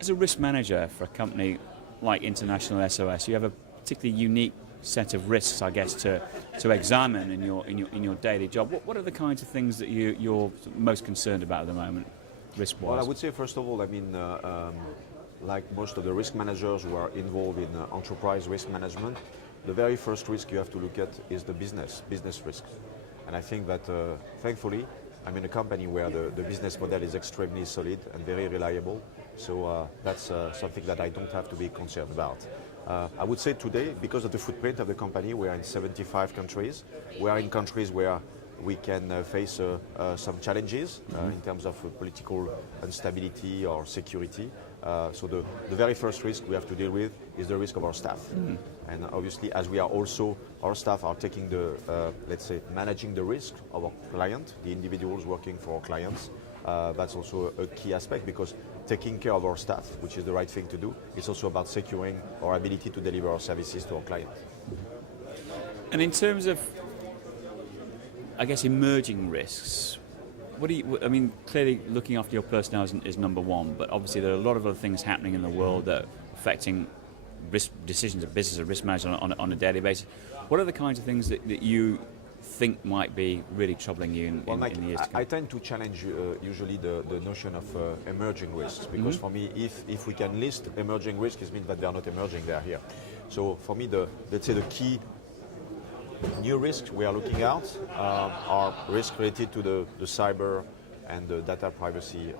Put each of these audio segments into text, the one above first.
As a risk manager for a company like International SOS, you have a particularly unique set of risks, I guess, to examine in your daily job. What are the kinds of things that you're most concerned about at the moment, risk-wise? Well, I would say first of all, I mean, like most of the risk managers who are involved in enterprise risk management, the very first risk you have to look at is the business risk. And I think that thankfully, I'm in a company where the business model is extremely solid and very reliable. So that's something that I don't have to be concerned about. I would say today, because of the footprint of the company, we are in 75 countries. We are in countries where we can face some challenges in terms of political instability or security. So the very first risk we have to deal with is the risk of our staff. And obviously, as we are also, our staff are taking the, let's say, managing the risk of our client, the individuals working for our clients. That's also a key aspect, because taking care of our staff, which is the right thing to do, is also about securing our ability to deliver our services to our client. And in terms of, I guess, emerging risks, I mean, clearly looking after your personnel is number one, but obviously there are a lot of other things happening in the world that are affecting risk decisions of business and risk management on a daily basis. What are the kinds of things that you think might be really troubling you in the years to come? I tend to challenge usually the notion of emerging risks, because for me, if we can list emerging risks, it means that they are not emerging, they are here. So for me, let's say the key new risks we are looking at are risks related to the cyber and the data privacy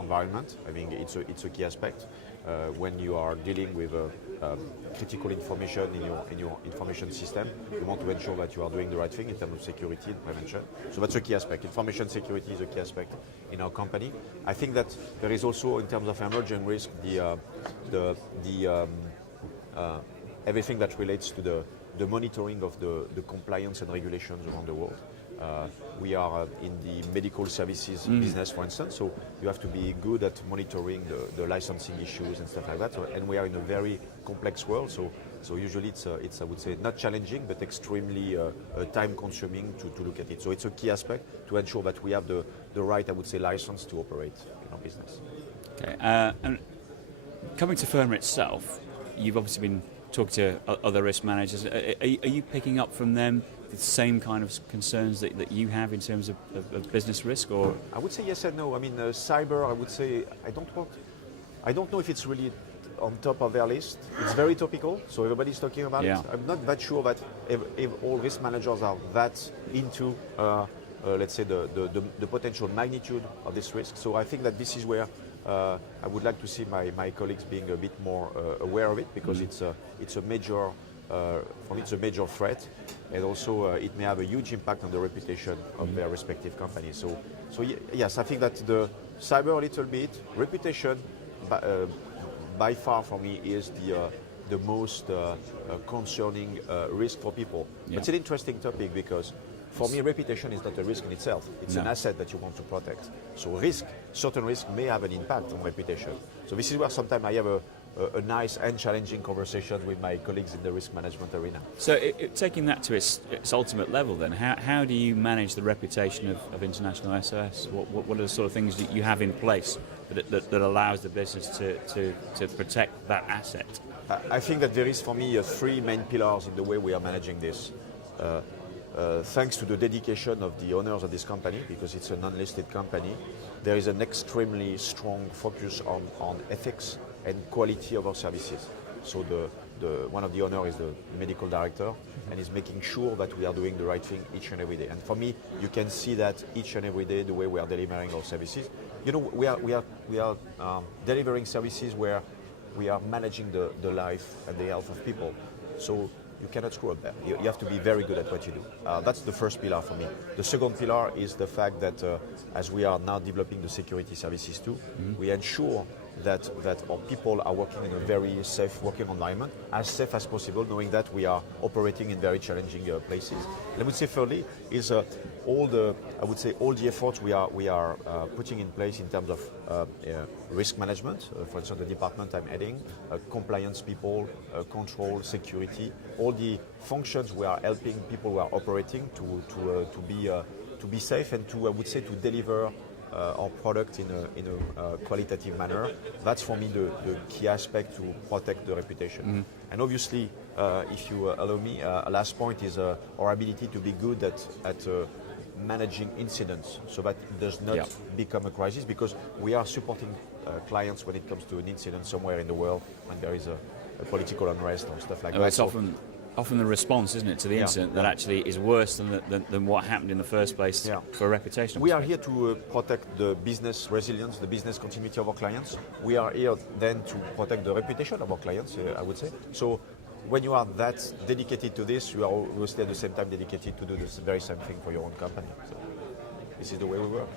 environment. I think it's a key aspect. When you are dealing with critical information in your information system, you want to ensure that you are doing the right thing in terms of security and prevention. So that's a key aspect. Information security is a key aspect in our company. I think that there is also, in terms of emerging risk, everything that relates to the monitoring of the compliance and regulations around the world. We are in the medical services business, for instance, so you have to be good at monitoring the licensing issues and stuff like that. And we are in a very complex world, so usually it's I would say not challenging, but extremely time-consuming to look at it. So it's a key aspect to ensure that we have the right, I would say, license to operate in our business. Okay, and coming to Firma itself, you've obviously been talking to other risk managers. Are you picking up from them the same kind of concerns that you have in terms of business risk, or? I would say yes and no. I mean, cyber, I would say I don't know if it's really on top of their list. It's very topical, so everybody's talking about it. I'm not that sure that if all risk managers are that into, let's say, the potential magnitude of this risk. So I think that this is where I would like to see my colleagues being a bit more aware of it, because it's a major, for me, it's a major threat, and also it may have a huge impact on the reputation of their respective companies. So yes, I think that the cyber a little bit, reputation by far for me is the most concerning risk for people. Yeah. It's an interesting topic, because for me, reputation is not a risk in itself. It's an asset that you want to protect. So certain risk may have an impact on reputation. So this is where sometimes I have a nice and challenging conversation with my colleagues in the risk management arena. So taking that to its ultimate level then, how do you manage the reputation of International SOS? What are the sort of things that you have in place that allows the business to protect that asset? I think that there is, for me, three main pillars in the way we are managing this. Thanks to the dedication of the owners of this company, because it's a non-listed company, there is an extremely strong focus on ethics and quality of our services. So one of the owners is the medical director, and is making sure that we are doing the right thing each and every day. And for me, you can see that each and every day the way we are delivering our services. You know, we are delivering services where we are managing the life and the health of people. So you cannot screw up there. You have to be very good at what you do. That's the first pillar for me. The second pillar is the fact that as we are now developing the security services too, we ensure that our people are working in a very safe working environment, as safe as possible, knowing that we are operating in very challenging places. And I would say thirdly is all the efforts we are putting in place in terms of risk management. For instance, the department I'm heading, compliance people, control, security, all the functions we are helping people who are operating to be safe and to, I would say, to deliver our product in a qualitative manner. That's for me the key aspect to protect the reputation. And obviously, if you allow me, last point is our ability to be good at managing incidents so that it does not become a crisis, because we are supporting clients when it comes to an incident somewhere in the world when there is a political unrest or stuff like that. It's often the response, isn't it, to the incident that actually is worse than what happened in the first place for a reputation. We are here to protect the business resilience, the business continuity of our clients. We are here then to protect the reputation of our clients, I would say. So when you are that dedicated to this, you are obviously at the same time dedicated to do the very same thing for your own company. So this is the way we work.